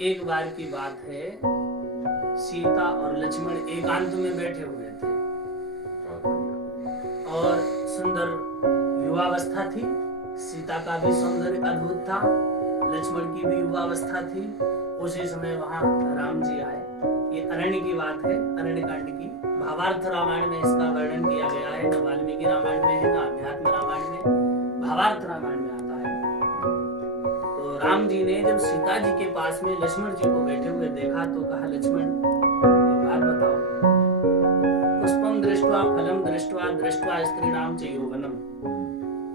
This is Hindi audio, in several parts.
एक बार की बात है, सीता और लक्ष्मण एकांत में बैठे हुए थे और सुंदर युवावस्था थी। सीता का भी सौंदर्य अद्भुत था, लक्ष्मण की भी युवावस्था थी। उसी समय वहां राम जी आए। ये अरण्य की बात है, अरण्य कांड की। भावार्थ रामायण में इसका वर्णन किया गया है, न वाल्मीकि रामायण में है, न अध्यात्म रामायण में, भावार्थ रामायण में आता है। तो राम जी ने जब सीता जी के पास में लक्ष्मण जी को बैठे हुए देखा तो कहा, लक्ष्मण एक बात बताओ, पुष्पम दृष्ट्वा फलम दृष्ट्वा दृष्ट्वा स्त्रीणाम च यौवनम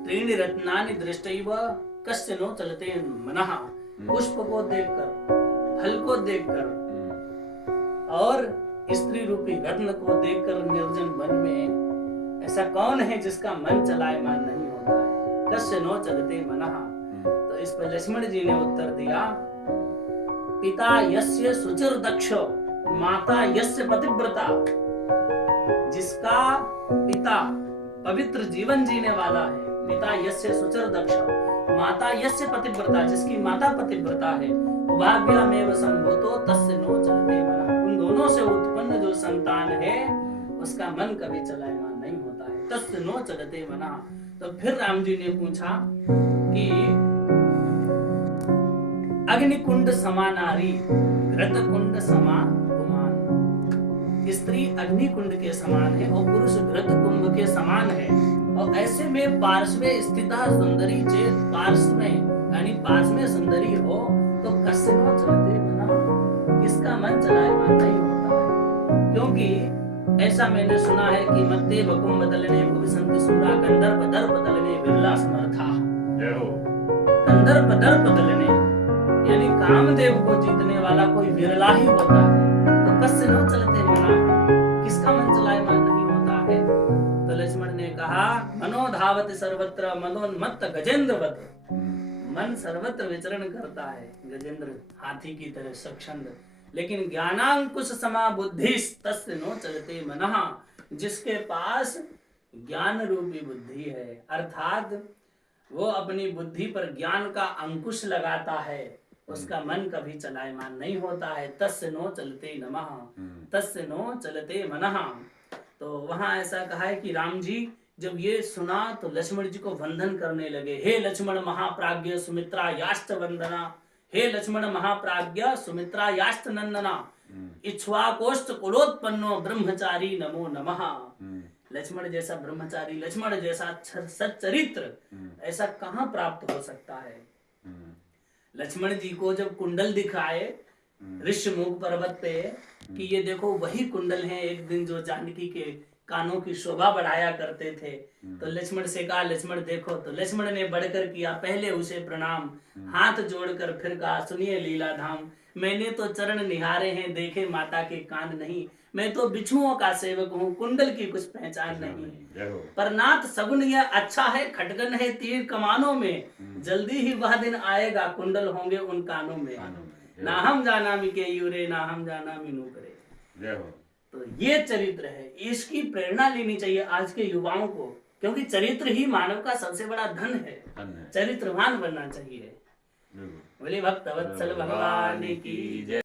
त्रीणि रत्नानि दृष्टैव कस्य नो चलते मनः। पुष्प को देखकर, फल को देखकर और स्त्री रूपी रत्न को देखकर निर्जन वन में ऐसा कौन है जिसका मन चलायमान नहीं होता है? कस्य नो चलते मनः। तो इस पर लक्ष्मण जी ने उत्तर दिया, पिता यस्य सुचिर दक्ष माता यस्य पतिव्रता। जिसका पिता पवित्र जीवन जीने वाला है, पिता यस्य सुचिर दक्ष माता यस्य पतिव्रता, जिसकी माता पतिव्रता है, उभाभ्यामेव संभूतो तस्य नो चलते मनः। उन दोनों से उत्पन्न जो संतान है उसका मन कभी चलायमान नहीं होता है, तस्य नो चलते मनः। तो फिर राम जी ने पूछा कि अग्निकुंड समा नारी घृत कुंड समा पुमान। स्त्री अग्निकुंड के समान है और पुरुष घृत कुंभ के समान है। और ऐसे में पार्श्व स्थिता सुंदरी चेत, पार्श्व में यानी पास में सुंदरी हो तो कस्य नो चलते मनः, किसका मन चलायमान नहीं होता है। क्योंकि ऐसा मैंने सुना है कि मत्ते वकुम बदलने भुविसंति सूरा गंधर्व दर्प बदलने बिरला समर्था। गंधर्व दर्प बदलने यानी कामदेव को जीतने वाला कोई विरला ही होता है। तो कस्य नो चलते मनः, किसका मन चलायमान नहीं होता है। तो लक्ष्मण ने कहा, मनो धावत सर्वत्र मनोन्मत्त गजेंद्रवत। मन सर्वत्र विचरण करता है, गजेंद्र हाथी की तरह स्वच्छंद, लेकिन ज्ञानांकुश समा बुद्धि तस्य नो चलते मनः। जिसके पास ज्ञान रूपी बुद्धि है, अर्थात वो अपनी बुद्धि पर ज्ञान का अंकुश लगाता है, उसका मन कभी चलायमान नहीं होता है। तस्य नो चलते नमः, तस्य नो चलते मनः। तो वहां ऐसा कहा है कि राम जी जब ये सुना तो लक्ष्मण जी को वंदन करने लगे। हे लक्ष्मण महाप्राज्ञ सुमित्रा याश्च वंदना, हे लक्ष्मण महाप्राज्ञ सुमित्रा याश्च नंदना, इक्ष्वाकोष्ठ कुलोत्पन्नो ब्रह्मचारी नमो नमः। लक्ष्मण जैसा ब्रह्मचारी, लक्ष्मण जैसा सच्चरित्र ऐसा कहाँ प्राप्त हो सकता है। लक्ष्मण जी को जब कुंडल दिखाए ऋष्यमुख पर्वत पे कि ये देखो वही कुंडल हैं एक दिन जो जानकी के कानों की शोभा बढ़ाया करते थे, तो लक्ष्मण से कहा, लक्ष्मण देखो। तो लक्ष्मण ने बढ़कर किया, पहले उसे प्रणाम, हाथ जोड़कर फिर कहा, सुनिए लीला धाम, मैंने तो चरण निहारे हैं, देखे माता के कान नहीं। मैं तो बिच्छुओं का सेवक हूँ, कुंडल की कुछ पहचान नहीं। पर नाथ सगुन यह अच्छा है, खटगन है तीर कमानों में, जल्दी ही वह दिन आएगा कुंडल होंगे उन कानों में। ना हम जाना मी के यूरे, ना हम जाना मी नू करे। तो ये चरित्र है, इसकी प्रेरणा लेनी चाहिए आज के युवाओं को, क्योंकि चरित्र ही मानव का सबसे बड़ा धन है। चरित्रवान बनना चाहिए। बोले भक्त वत्सल भगवान की जय।